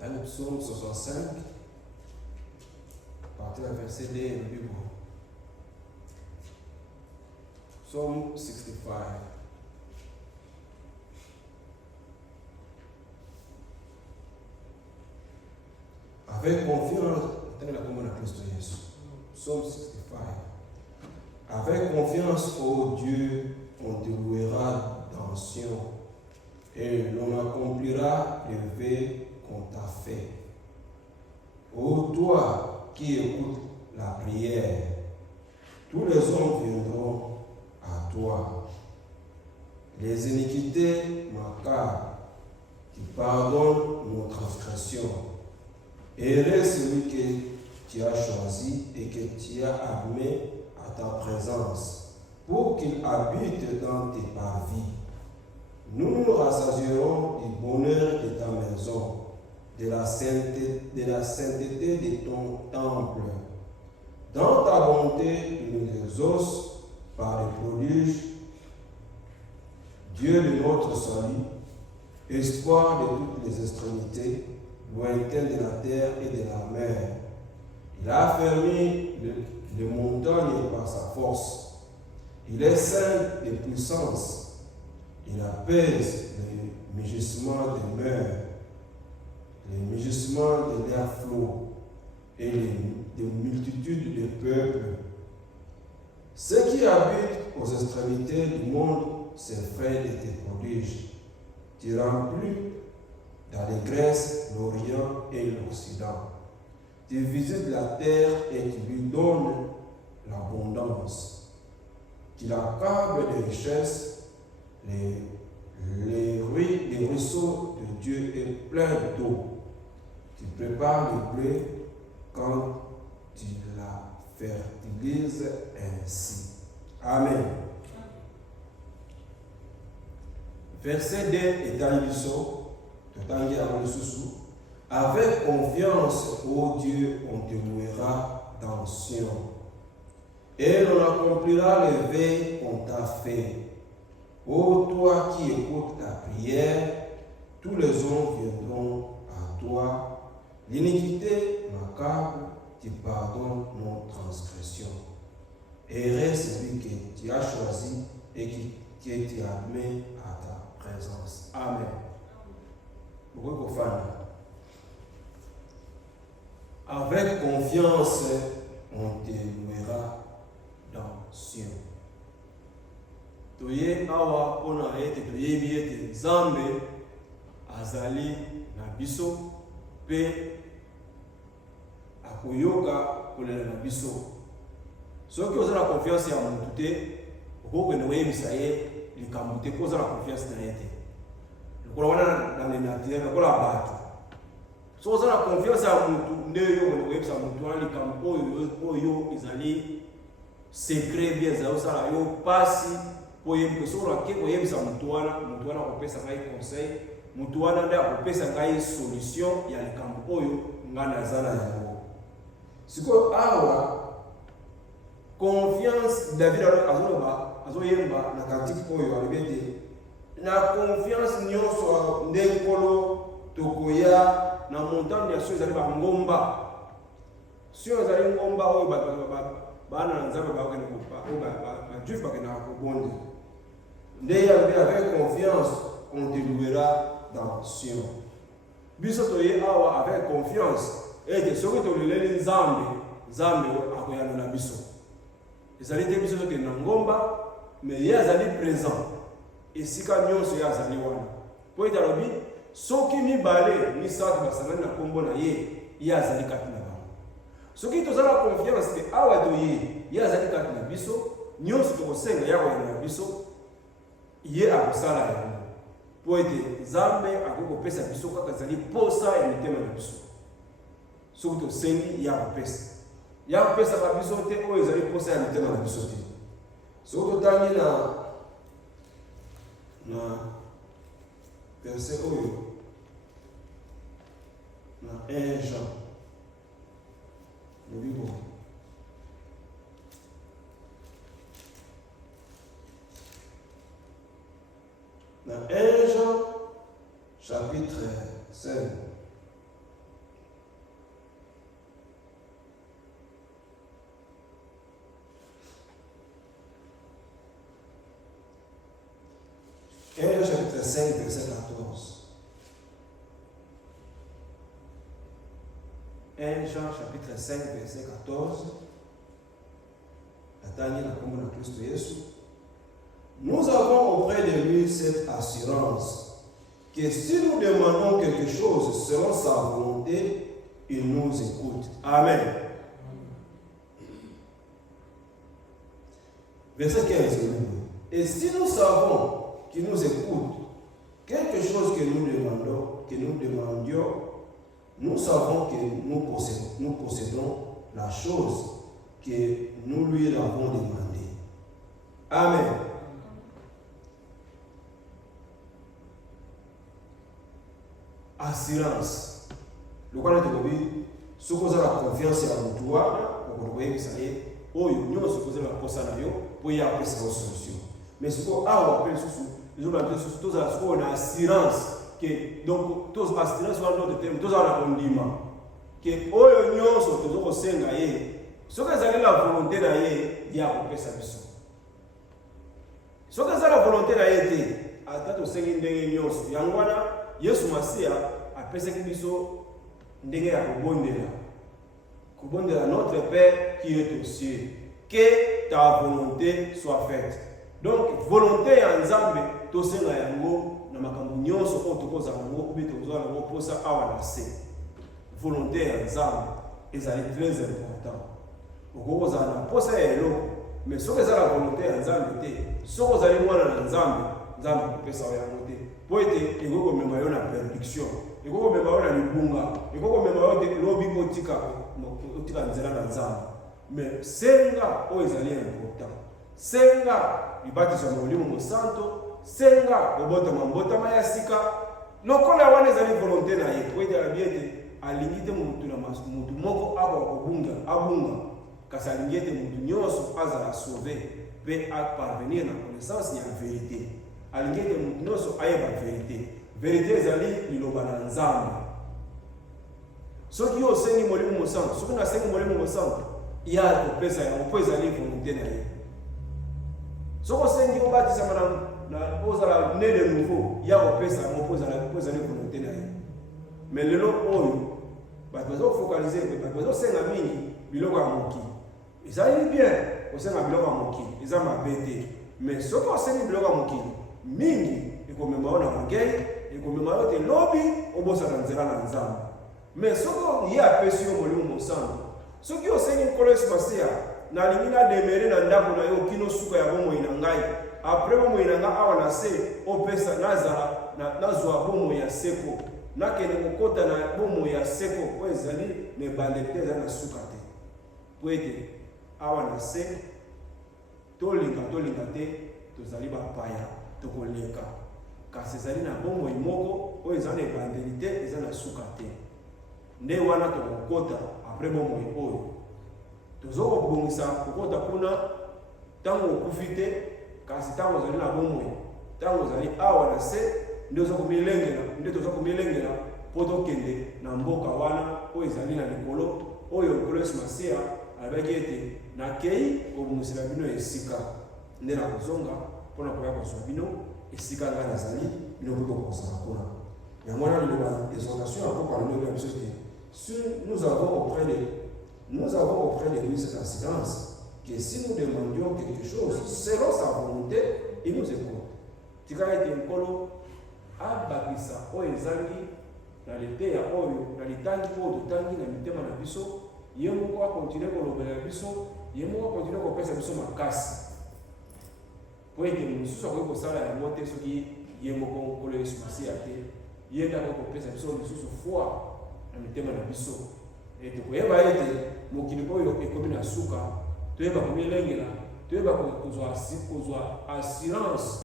Dans le psaume 65, à partir du verset 2, le Bible. Psalm 65. Avec confiance, tenez la commande à Christ Jésus. Psalm 65. Avec confiance, ô Dieu, on te louera dans Sion, et l'on accomplira le vœu qu'on t'a fait. Ô toi qui écoutes la prière, tous les hommes viendront à toi. Les iniquités macabres qui pardonnent nos transgressions. Heureux celui que tu as choisi et que tu as amené à ta présence, pour qu'il habite dans tes parvis. Nous nous rassasierons du bonheur de ta maison, de la sainteté de ton temple. Dans ta bonté, tu nous exauces par les prodiges. Dieu de notre salut, espoir de toutes les extrémités, lointaines de la terre et de la mer. Il a affermi les montagnes par sa force. Il est saint de puissance. Il apaise les mugissements des mers, les mugissements de l'air flot et des multitudes de peuples. Ceux qui habitent aux extrémités du monde s'effraient de tes prodiges. Tu remplis d'allégresse l'Orient et l'Occident. Tu visites la terre et tu lui donnes l'abondance. Tu l'accables de richesses. Les ruisseaux de Dieu est plein d'eau. Tu prépares le blé quand tu la fertilises ainsi. Amen. Verset 2 est dans avec confiance, ô Dieu, on te louera dans Sion. Et l'on accomplira le vœu qu'on t'a fait. Ô toi qui écoutes la prière, tous les hommes viendront à toi. L'iniquité macabre, tu pardonnes nos transgressions. Heureux celui que tu as choisi et qui tu as mis à ta présence. Amen. Avec confiance, on te louera dans Sion. Toye awa pona ete toyebi ete Nzambe azali na biso pe akoyoka kolela na biso. Soki oza na confiance ya mutu te, okokende koyebisa ye likambo te, koza na confiance na ye te. Lokola wana na naturel, lokola bato. So oza na confiance ya mutu nde yo okende koyebisa mutu wana likambo oyo ezali secret bien ezali osala yo pasi po yebi soki olake koyebisa mutu wana akopesa ngai conseil, mutu wana nde akopesa ngai solution ya likambo oyo ngai naza na yango. Sikoyo awa confiance David azoyemba na kantiki oyo alobi ete na confiance nyonso nde nkolo tokoya na montagne ya Sion ezali bangomba. Sion ezali ngomba oyo bana na Nzambe bakende bajuif bakendaka kobonda. Nde alobi avec confiance on te louera dans Sion. Biso toye awa avec confiance ete soki toleleli Nzambe akoyana na biso. Ezali te biso tokende na ngomba, mais ye azali présent esika nyonso ye azali wana. Po ete alobi soki mibale misato basangani na kombo na ye azali kati na bango. Soki toza na confiance te awa toye ye azali kati na biso, nyonso tokosenga ye akoyana na biso, ye akosala yango. Po ete Nzambe akokopesa biso kaka ezali posa ya mitema na biso. Soki tosengi ye akopesa. Ye akopesaka biso te oyo ezali posa ya mitema na biso te. Soki totangi na verset oyo na 1 Jean le Bible. Dans 1 Jean chapitre 5 5, verset 14. 1 Jean chapitre 5, verset 14. Nous avons auprès de lui cette assurance que si nous demandons quelque chose selon sa volonté, il nous écoute. Amen. Verset 15. Et si nous savons qu'il nous écoute, quelque chose que nous demandions, nous savons que nous possédons la chose que nous lui avons demandé. Amen. Assurance. Le quoi dit, ce que la confiance à toi, pour que vous savez, nous supposons la poste à nous pour y avoir cette solution. Mais ce qu'on a appelé nous avons une assurance que donc tous assurance sont dans notre thème, tous en abondiment. Que oyo nyonso tozoko senga ye. Ce que c'est la volonté d'aller, il y a pour sa mission. Ce que c'est la volonté d'aller, à tête au Seigneur ndenge nyonso. Yangwana Yesu Masia a pensé que biso ndenge ya kubondela notre Père qui est aux cieux. Que ta volonté soit faite. Donc volonté en Nzambe to senga yango na makambo nyonso o tokoza ngo ubito uzala ngo posa awa na se. Volonté en Nzambe ezali très important. Okoza na posa elo mais ce que la volonté en Nzambe te ce que zali mwana na Nzambe pesa ya moté po ete ekoko mema yo na perdiction ekoko mema yo na libunga ekoko mema yo de lobi kotika nzela na Nzambe mais senga o ezali important senga ibatizo molimo mosanto senga obota mambota ya sika lokola wana ezali volonté na ye po ete abiete alingite mutu moko abunga kasi alingete mutu nyonso azala sauvé pe a parvenir na connaissance ya vérité alingete mutu nyonso ayeba vérité ezali liloba na Nzambe soki osengi molimo mosanto soki nasengi molimo mosanto ya kopesa yango po ezali volonté na ye soki osengi obatisama na ozala né de nouveau ya kopesa yango po ezali volonté na ye mais lelo oyo bato bazofocalize bato bazosenga mingi biloko ya mokili ezali bien osenga biloko ya mokili eza mabe te mais soki osengi biloko ya mokili mingi ekomema yo na magei ekomema yo te lobi obosana nzela na Nzambe mais soki ye apesi yo molimo mosantu soki osengi nkolo Yesu Masiya nalingi nademere na ndako na yo kino suka ya bomoi na ngai apres bomoi na ngai awa na se opesa nazwa bomoi ya seko nakende kokota na bomoi ya seko oyo ezali na ebandeli te eza na suka te po ete awa na se tolinga te tozali bapaya tokoleka kasi ezali na bomoi moko oyo eza na ebandeli te eza na suka te nde wana tokokota apres bomoi oyo tozokobongisa kokota kuna ntango okufi te kasi ntango ozali na bomoi ntango ozali awa na se nde tozokomilengela mpo tokende na mboka wana oyo ezali na likolo oyo nkolo Yesu Masiya alobaki ete nakei kobongisela bino esika nde na kozonga mpona koya kozwa bino esika ngai nazali bino mpe kokozala kuna yango wana liloba exhortation ya poko alobi ya biso te nous avons auprès de lui cette assurance que si nous demandions quelque chose selon sa volonté, il nous écoute. Tika ete nkolo abakisa oyo ezangi na lete ya oyo na litangi oyo totangi na mitema na biso ye moko akontinue kolobela biso ye moko akontinue kopesa biso makasi po ete mosusu akoki kosala yango te soki ye moko nkolo Yesu Masiya te ye nde akoki kopesa biso lisusu foi na mitema na biso ete koyeba ete mokili oyo ekomi na suka toyeba komilengela toyeba kozwa assurance